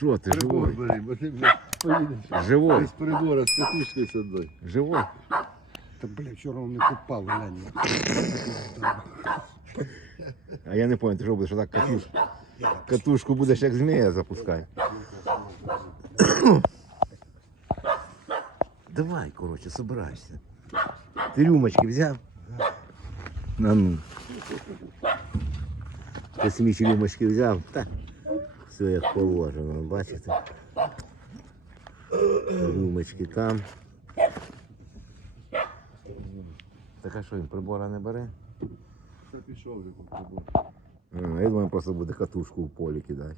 Що ти, Прибор живой? бери, бо ти, блядь, поїдеш. Живой? Без прибора з катушкою з одною. Живой? Та бля, вчора він не купав, глянь. А я не пам'ятаю, ти що будеш отак катушку. Катушку будеш як змія запускати. Давай, коротше, собирайся. Ти рюмочки взяв? На ну. Ти сміч рюмочки взяв? Так. Все як положено, бачите? Рюмочки там. Так а що він прибора не бере? Це пішов вже по прибору. А, я думаю, просто буде катушку в полі кидати.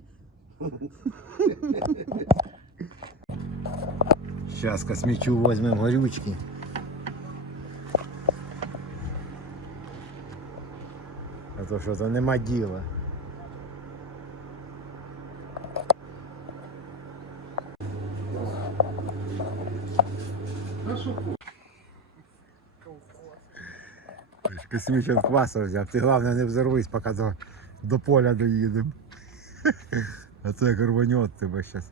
Сейчас космічу возьмем горючки. А то що то нема діла. Косміч от кваса взяв. Ти головне не взорвись, поки до, до поля доїдемо. А то як рванет тебе зараз.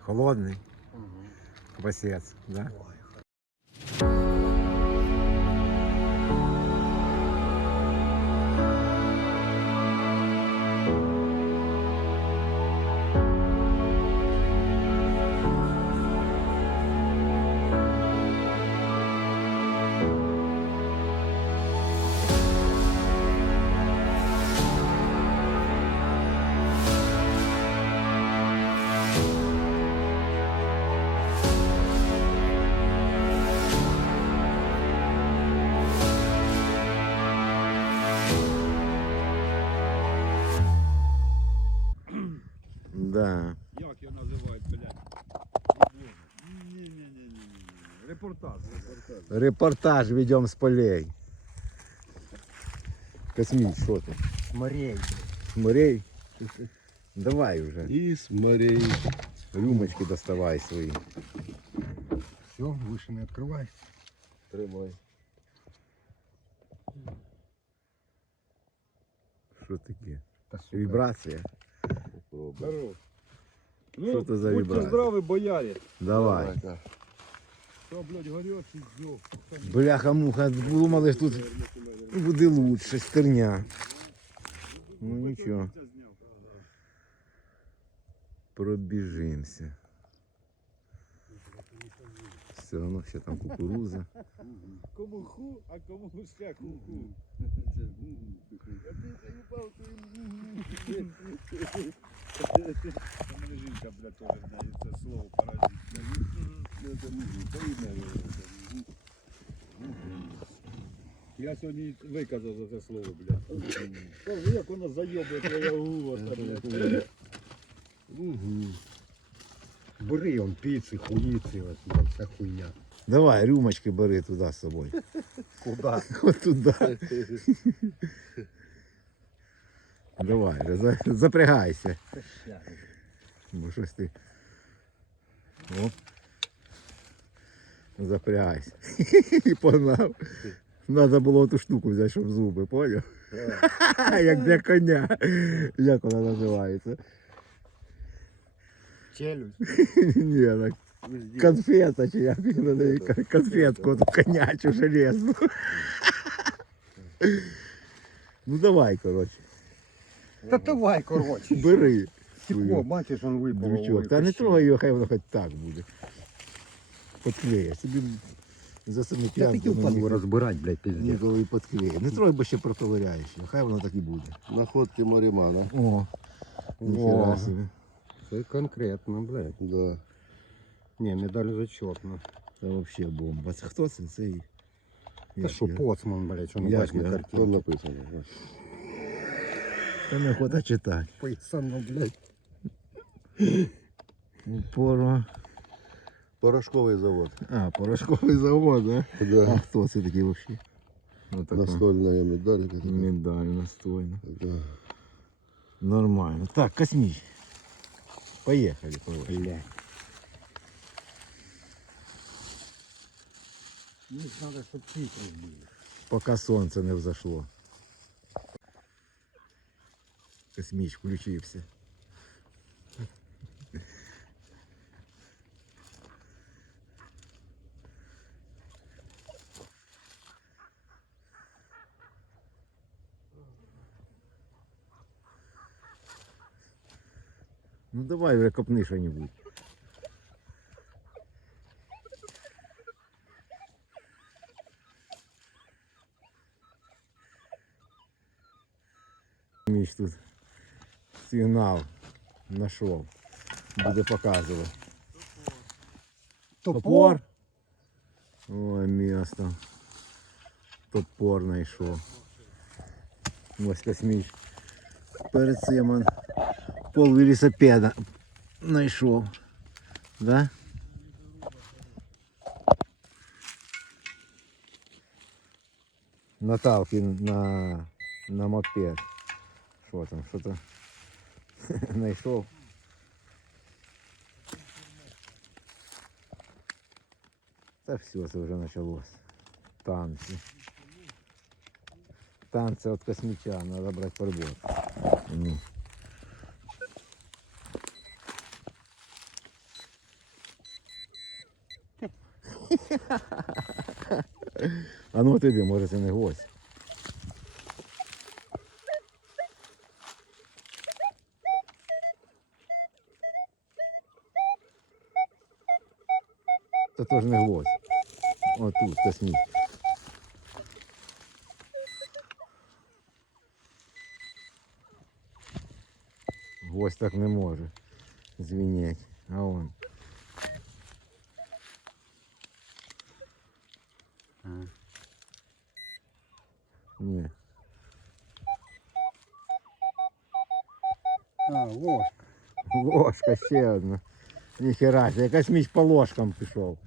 Холодний. Квасець, да? Да. Репортаж. Репортаж ведем з полей. Косміч, що ти? Морей. З морей? Давай уже. І смарей. Рюмочки доставай свої. Все, вище не відкривай. Тримай. Що таке? Та сука. Вібрація? Попробуй. Здорово. Що це за будьте вібрація? здраві, боярі. Давай. так. Що, блядь, горючий, зьо. Бляха муха, думали, що тут буде лучше, стерня. Ну нічого, пробіжимося. Все одно ще там кукуруза. Кому ху, а кому ще ху-ху. Це мене жінка, блядь, теж знає це слово паразит. Я сьогодні виказав за це слово, блядь. Кажу, як воно зайобує твоя губа, блядь. Угу. Бери он піци, хуїці, ось блядь, вся хуйня. Давай, рюмочки бери туди з собою. Куда? От туди. Давай, вже за- запрягайся. Бо щось ти. О. Запрягайся. І погнав. Надо було ту штуку взяти, щоб зуби, поняв? Як для коня. Як вона називається? Челюсть. Ні, так. Конфета, чи як її надають? Конфетку ту конячу железну. Ну давай, коротше, Та давай, коротше. бери. Стекло, бачиш, он випало. Дурачок. Та не трогай його, хай воно хоч так буде. Подклеє. Собі за Я самотянку хотів падлу розбирати, блядь, пиздец. ніколи і подклеє. Не трогай, бо ще проковиряєш. його, Хай воно так і буде. Находки Марімана. О, ніхера собі. Це конкретно, блядь. Да. Ні, медаль зачетна. Це взагалі бомба. Це хто це? Це і- Та як що, його? поцман, блядь, що не Як бачиш на його? Там картині. написано. да. Та не охота читати. Поясано, блядь. Поро. Порошковий завод. А, порошковий завод, да? А Да. хто це такий взагалі? Ну, така Настольна медаль. медаль настойна. Да. Нормально. Так, космич. Поехали. короче. Блядь. Мені треба, щоб тітри були. Пока сонце не взошло. Космич включився. Ну давай вже копни що-нибудь. Міч тут сигнал знайшов. Буде показувати. Топор? Ой, місто. Топор знайшов. Ось косміч. Перед цим он пол велосипеда знайшов. Да? Наталки на, на мопед. Що там, що то знайшов. Та все, це вже почалось. Танці. Танці від косміча, треба брати прибор. А ну от іди, може це не гость. Це теж не гвоздь. О, тут косміч. Гвоздь так не може звінять. А он. Ні. А, ложка. Ложка ще одна. Ніхера, себе, якась міч по ложкам пішов.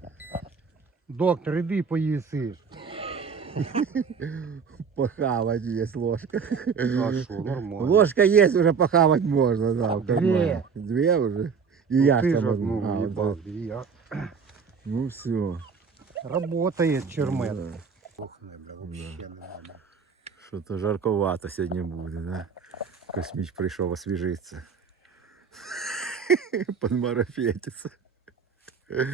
Доктор, іди поїсиш. Похавать є ложка. А що, нормально. Ложка є, вже похавать можна, да, в Дві. кармані. Дві вже. І Ну, як ти там ж одну? одну А, їбав, от, і я. Ну все. Работає чермет. Да. Що то жарковато сьогодні буде, да? Косміч прийшов освіжитися. Подмарафетиться.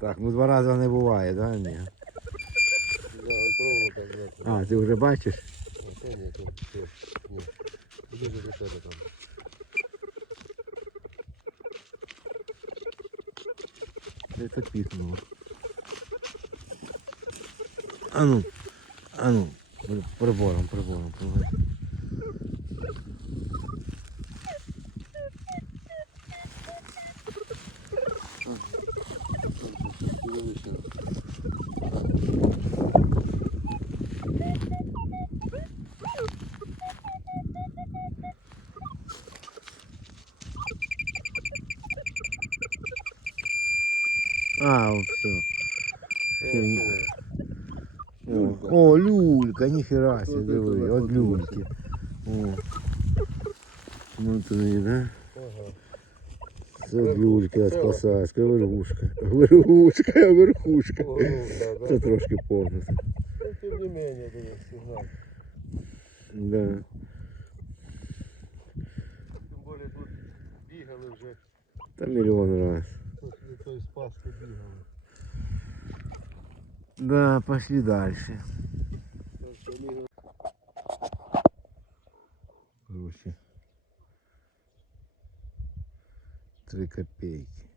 Так, ну два рази не буває, да? Ні. А, ти вже бачиш? Де це пікнуло? Ану, ану, прибором, прибором, прибором. А, вот все. Люлька. О, люлька, ніхера себе, диви, от люльки. О. Ну ти, да? Ага. Це від люльки от посадська, верхушка. Верхушка, верхушка. О, ну, да, да. Це трошки погнуто. Ну, тим не менее, думаю, сигнал. Да. Тим більше тут бігали вже. Та мільйон раз. Той спас, не бігали. Да, пошли дальше. Короче. Три копейки.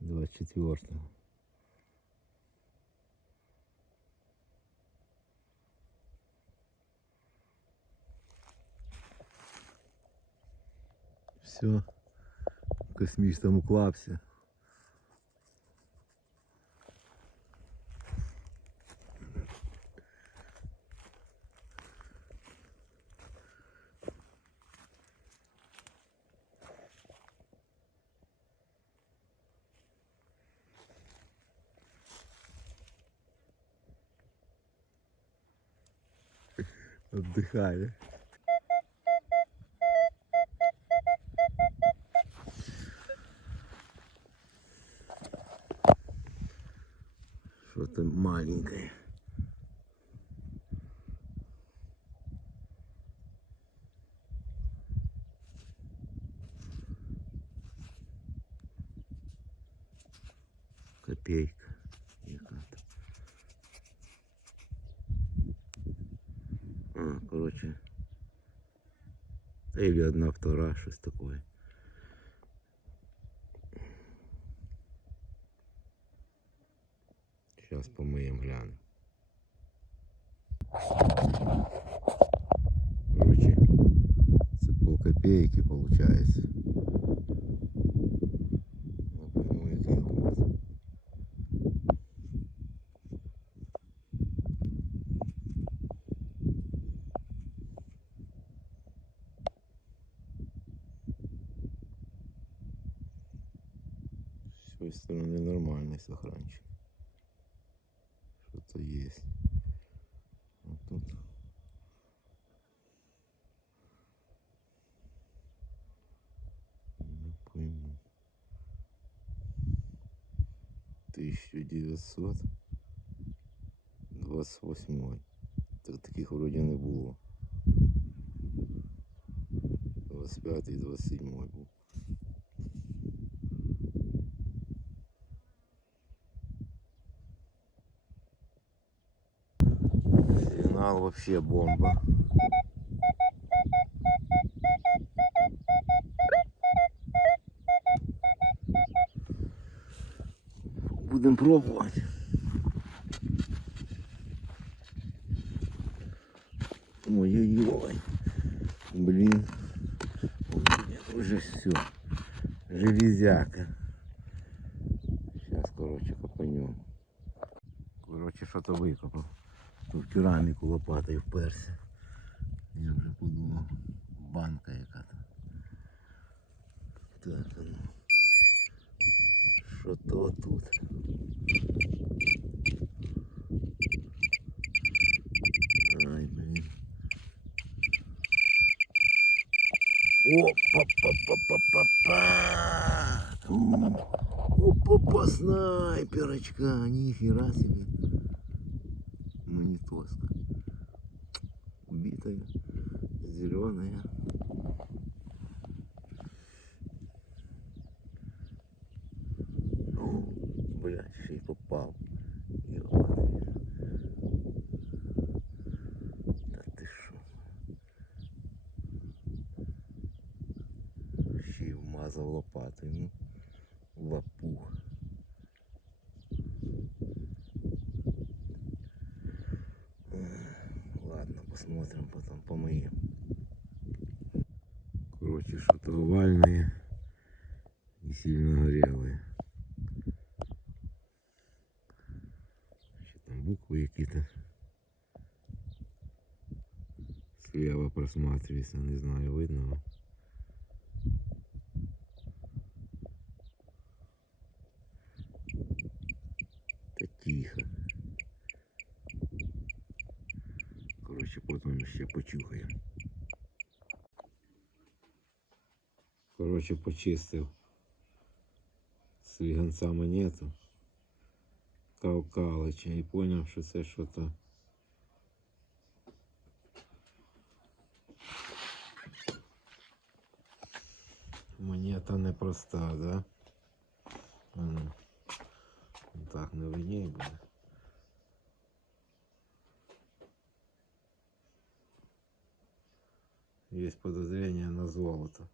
Двадцать четвертого. Все. Космич там уклався. Отдыхали. Одна втора, щось таке. Сейчас помиємо гляну. Короче, це полкопейки получается. Ну, пойму, який год. С той стороны нормальный сохранчик. Что-то есть. Вот тут. Не пойму. 1928. Так таких вроді не було. 25 і 27 був. Сигнал вообще бомба. Будем пробовать. Ой-ой-ой. Меня уже все. Железяка. Сейчас, короче, копанем. Короче, что-то викопав. Тут кераміку лопатою вперся. Я вже подумав, банка там. Так, ну. Що то тут? Ай, блін. Опа-па-па-па-па-па! Опа-па, снайперочка! Нифига себе! Монитоска. Убитая, зеленая. О, блядь, еще и попал. Ёбаный. Да ты шо? Ще й вмазав лопатою, ну, лопух. Ладно, посмотрим потом, помыем. Короче, что-то овальное и сильно горелое. Еще там буквы какие-то. Слева просматривается, не знаю, видно. Та тихо. Короче, потім ще почухаємо Короче, почистив. Сліганця монету. Кавкалича і поняв, що це що-то. Монета непроста, да? А ну. Так, не видніє буде. Есть подозрение на золото.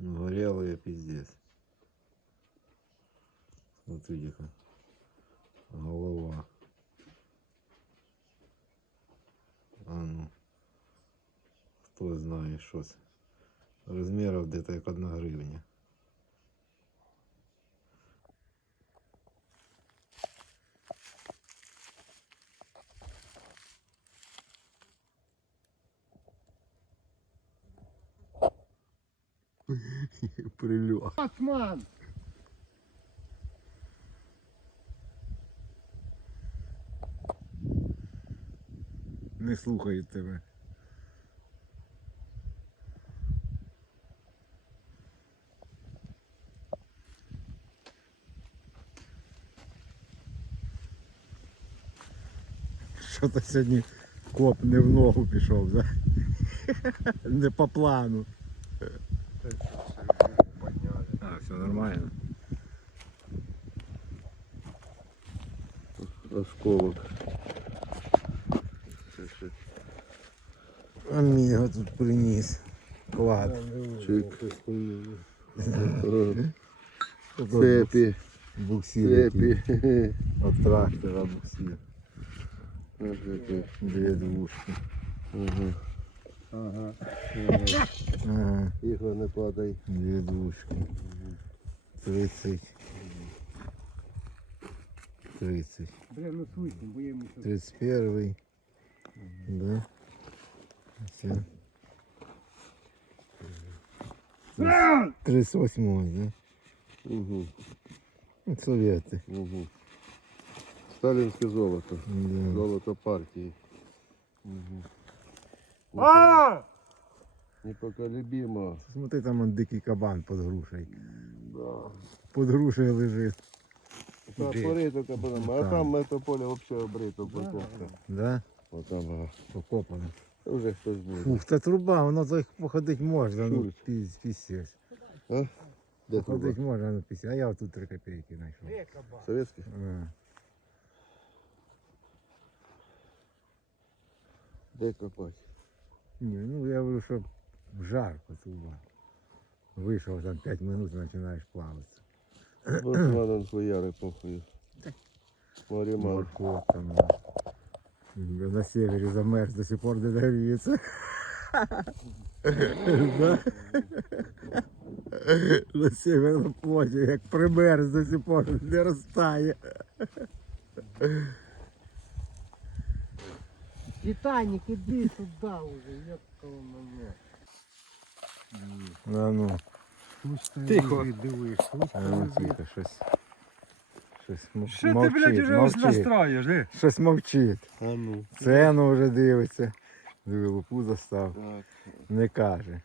Ну, горелые пиздец. Смотрите-ка. Голова. А ну. Хто знає, що це. Розмірів десь як одна гривня. Прильот. Атман! Не слухають тебе. Що-то сьогодні коп не в ногу пішов, да? Не по плану. А, все нормально. осколок. Це ще А мій його тут приніс. Клад. чик. Тут Цепі, Буксир. який. цепі. От трактора буксир. Ось таке. Дві двушки. Ага. Ага. Ага. Ігор, не падай. Дві двушки. Тридцять. Тридцать. Бля, ну слышно, бо я йому щось- Тридцать первый. Да. Все. Тридцать восьмой, да? Угу. Ну, Советы. Угу. Сталінське золото. Да. Золото партії. Угу. Непоколебимо. Смотри, там он дикий кабан под грушей. Да. Под грушей лежит. Та Де? порито кабаном. А Там. там это поле взагалі обрито покопка. Да? Отам, ага. Покопано. Та Вже хтось буде. Фух, та труба, воно так походить можна, ну Чуть. піз- пісець. А? Де труба? Походить можна, ну пісець. А я тут три копійки знайшов. Де кабан? Советський? А. Де копати? Ні, ну я говорю, що жарко труба. Вийшов там 5 минут, починаєш плаватися. Вот ладно, хуяри похуй. Море мало. Морковка, ну. На севере замерз, до сих пор не нагріється. Да? На северному полі, як примерз, до сих пор не розтає. Титанік, іди сюди вже, як мене. Ну, Ну, Тихо. Дивись, ну тихо, щось. Щось Що ти, блядь, уже ось мовчить. настраєш, е? Щось мовчить. А ну. Цену вже дивиться. Диви, лупу застав. Так. Не каже.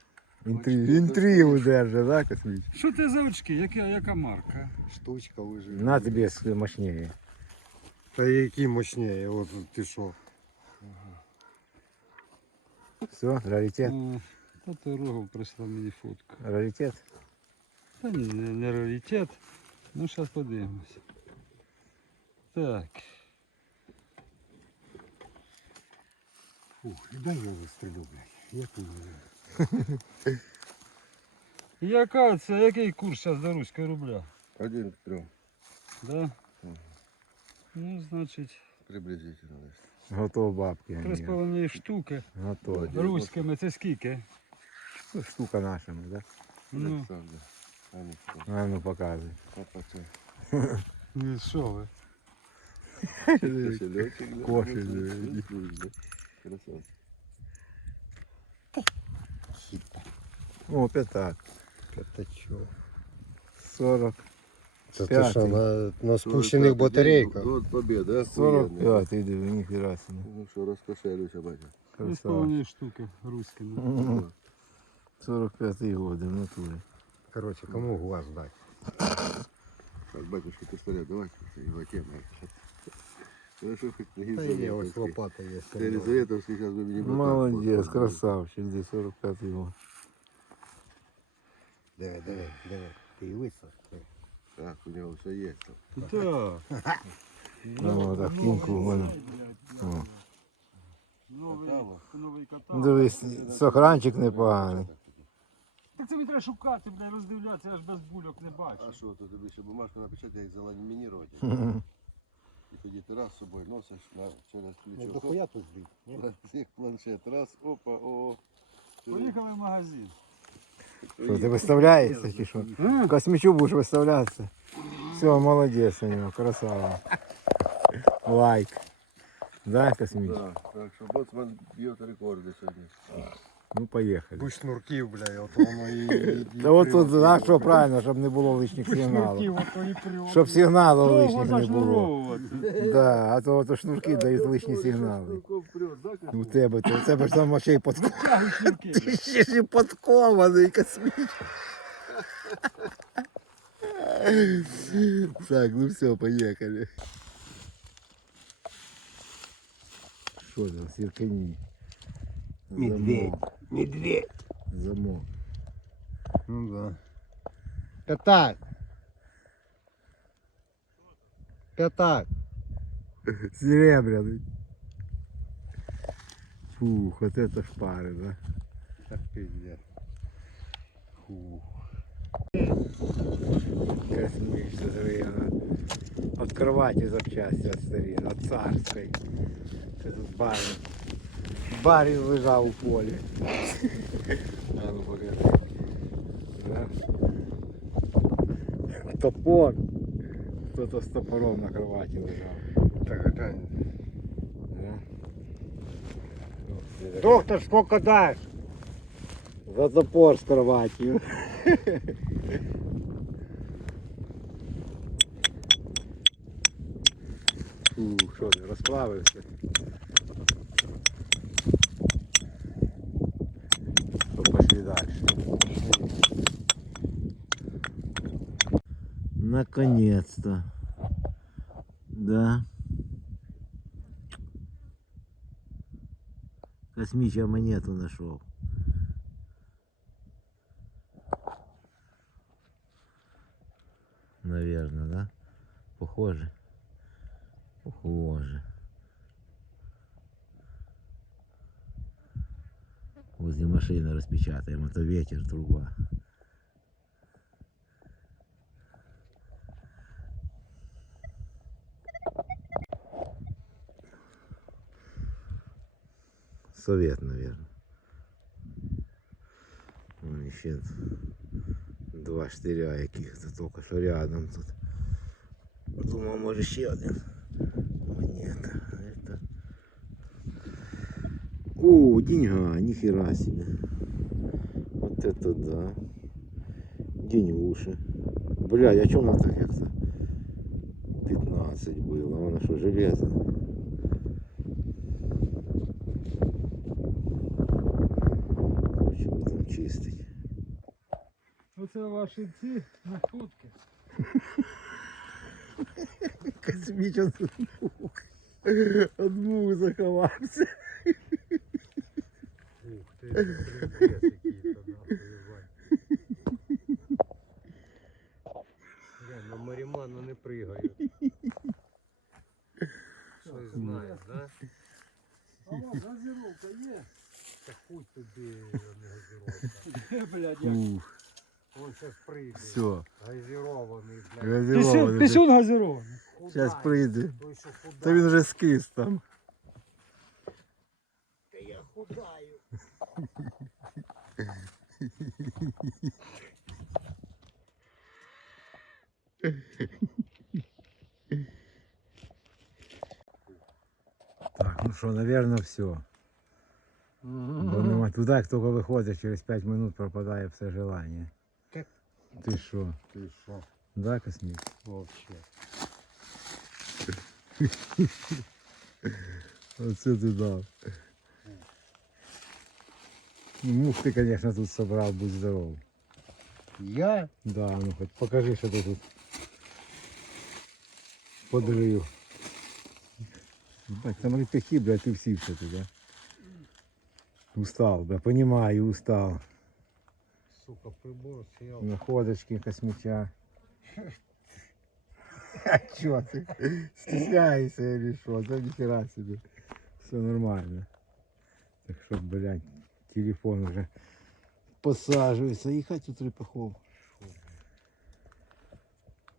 Інтригу держить, так, косміч? Що ти за очки? Яка, яка марка? Штучка лежить. На тобі с- мощніше. Та які мощніє, от ти що? Все, раритет. О, Та ти рогов прислав мені фотку. Раритет. Та ні, не, не раритет. Ну, зараз подивимося. Так. Фух, дай я застрелю, блядь. Як він Яка це, який курс зараз до руського рубля? Один к трьом. Да? Мгм. Ну, значить, Приблизительно. десь. Готов бабки. три з Ні. половиною штуки. Готов. Руськими це скільки? Ну, Штука нашими, да? Ну, Олександр. А ну що? А ну показуй. Папа, це. ну що ви? Кошелечок, да? Кошель, Ну, да, ну, иди. ну, да. Красавчик. О, п'ятак. Та чо? 40. Це П'ятий. ти що, на, на 45 спущених день, батарейках? Год победы, 45, диви, ніхіра собі. Ну що, розкошелюся, батя. Три з Красава. половиною штуки руськими. Мгм. 45 год, в натурі. Короче, кому глаз дати? Так, батюшка, пистолет, давай. Его тема. Хорошо, хоть не Та є, ось Елизаветовский. лопата є. Елизаветовский сейчас бы мне вот так Молодець, вот. красавчик, де 45 год. Диви, диви, диви. Ти висох. Так, у него все есть. там. Так. Ну, так, кіньку, воно. О. Новий, Катало. новий каталог. Дивись, сохранчик непоганий. Так це мені треба шукати, бля, роздивлятися, я ж без бульок не бачу. А що, то тобі ще бумажку напечатати, як заламінірувати. Мгм. І тоді ти раз з собою носиш на, через Ну, плечо. дохуя тут збив. ні? Хоп, як планшет. Раз, опа, о. Поїхали в магазин. Що, ти виставляєшся чи що? Космічу будеш виставлятися. Все, молодець у нього, красава. Лайк. Да, косміч? Да, так що боцман б'є рекорди сьогодні. Ну, поїхали. Будь шнурків, бля, от воно і... і- Та от тут, а що правильно, щоб не було лишніх сигналів. ото і. Щоб Довго лишніх не було. Да, а то, то шнурки дають лишні сигнали. У тебе, то у тебе ж там ще й подкований. Ти ще ж і подкований косміч. Так, ну все, поїхали. Що там, сіркані? Медведь. Медведь. Замок. Ну да. П'ятак. П'ятак. Серебряный. Фух, вот это шпары, да? Так пиздец. Фу. Космічно зрина. От кроваті запчасті от старі, от царської. Це тут барин. Барин лежав у полі. А ну покажи. Да? Топор. Хто-то з топором на кроваті лежав. Так. Да? Доктор, сколько дашь? За топор з кроватью. Фу, що ти, розплавився? То пошли дальше. Наконец-то. Да. Космичья монету нашел. Наверное, да? Похоже. Похоже. Возле машины распечатаем. Это ветер, труба. Совет, наверное. Вон еще два штыря яких-то только що рядом тут. Думав, може ще один. А Это... О, деньга, нихера себе. Вот это да. Денюши. Бля, я чё на так як-то 15 было. Воно що, железо? Почему там чистить? Оце ваші ці находки. Космич от мух. От мух заховався. Ух ты, пиздец какие-то нахуй, ебать. Бля, на мариману не пригають. Щось знаєш, да? А у вас газировка є? Та хуй тобі не газировка. Блядь, як. Ух, Он сейчас прийде. все. Газирований, блядь. Газирований. Пісюн газирований. Зараз Худай. прийде. Той, що худий. Та він вже скис там. Та я худаю. Так, ну що, наверное, все. Бо нема туди, як тільки виходить, через 5 минут пропадає все желання. Так. Ти що? Ти що? Да, косміч? Вообще. Оце ти дав. Мух ти, конечно, тут собрав, будь здоров. Я? Да, ну хоч покажи, що ти тут подрив. Бать, там репехи, блядь, ти всі все туди. Устал, бля, понимаю, устал. Сука, прибор сел. Находочки космича. А чё ты? Стесняешься или что? Да нихера себе. Все нормально. Так что, блядь, телефон уже посаживается. Ехать тут репахов.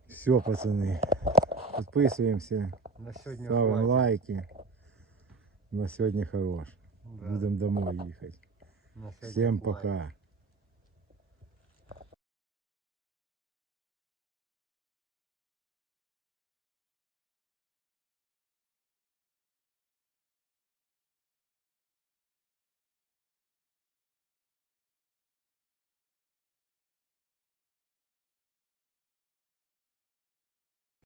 Все, пацаны. Подписываемся. На сьогодні Ставим хватить. лайки. На сегодня хорош. Да, Будем домой ехать. Всем хватить. пока.